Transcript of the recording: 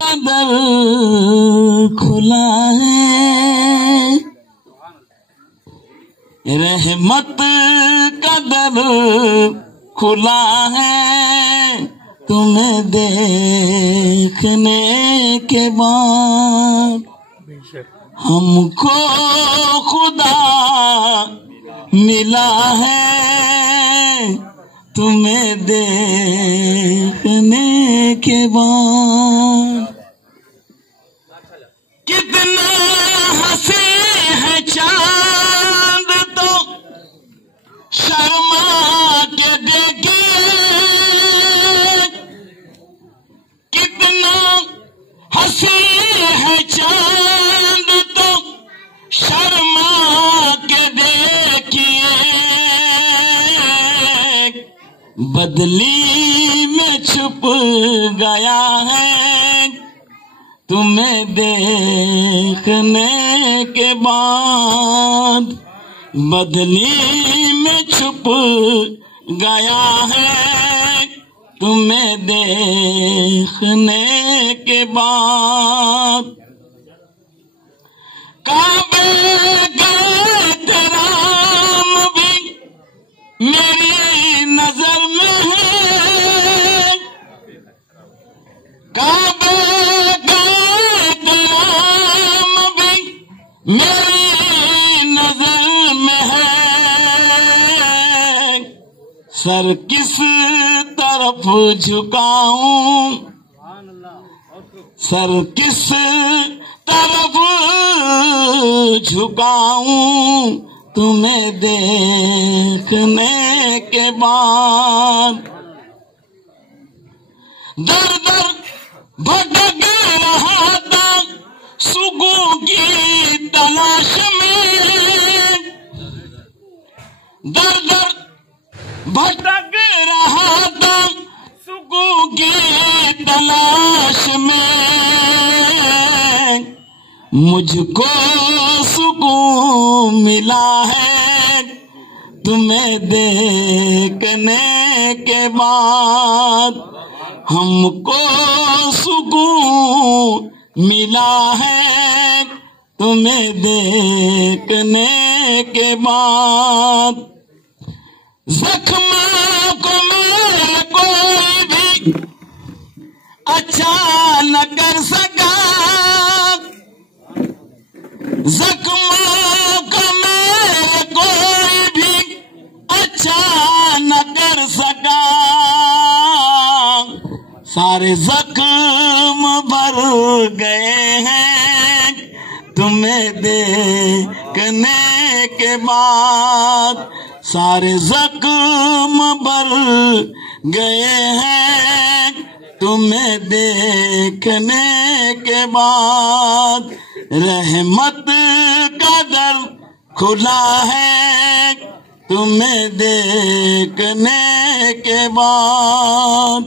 दर खुला है, रहमत का दर खुला है, तुम्हें देखने के बाद हमको खुदा मिला है, तुम्हें देखने के बाद। कितना हंसी है चांद तो शर्मा के देखिए, कितना हंसी है चांद तो शर्मा के देखिए, बदली में छुप गया है, तुम्हें देखने के बाद। बदली में छुप गया है, तुम्हें देखने के बाद। काबे गए तेरा नाम भी मेरी नजर में है, काबे गए तेरा नाम भी मेरी नजर में है, सर किस तरफ झुकाऊं, सर किस तरफ झुकाऊं, तुम्हें देखने के बाद। दर दर भटक रहा था सुकून की तलाश में, दर दर भटक रहा था सुकून की तलाश में, मुझको सुकून मिला है, तुम्हें देखने के बाद। हमको सुकून मिला है, तुम्हें देखने के बाद। जख्मों को मेरे कोई भी अच्छा न कर सका, जख्मों को मेरे कोई भी अच्छा न कर सका, सारे जख्म भर गए हैं, तुम्हें देखने के बाद। सारे जख्म भर गए हैं, तुम्हें देखने के बाद। रहमत का दर खुला है, तुम्हें देखने के बाद।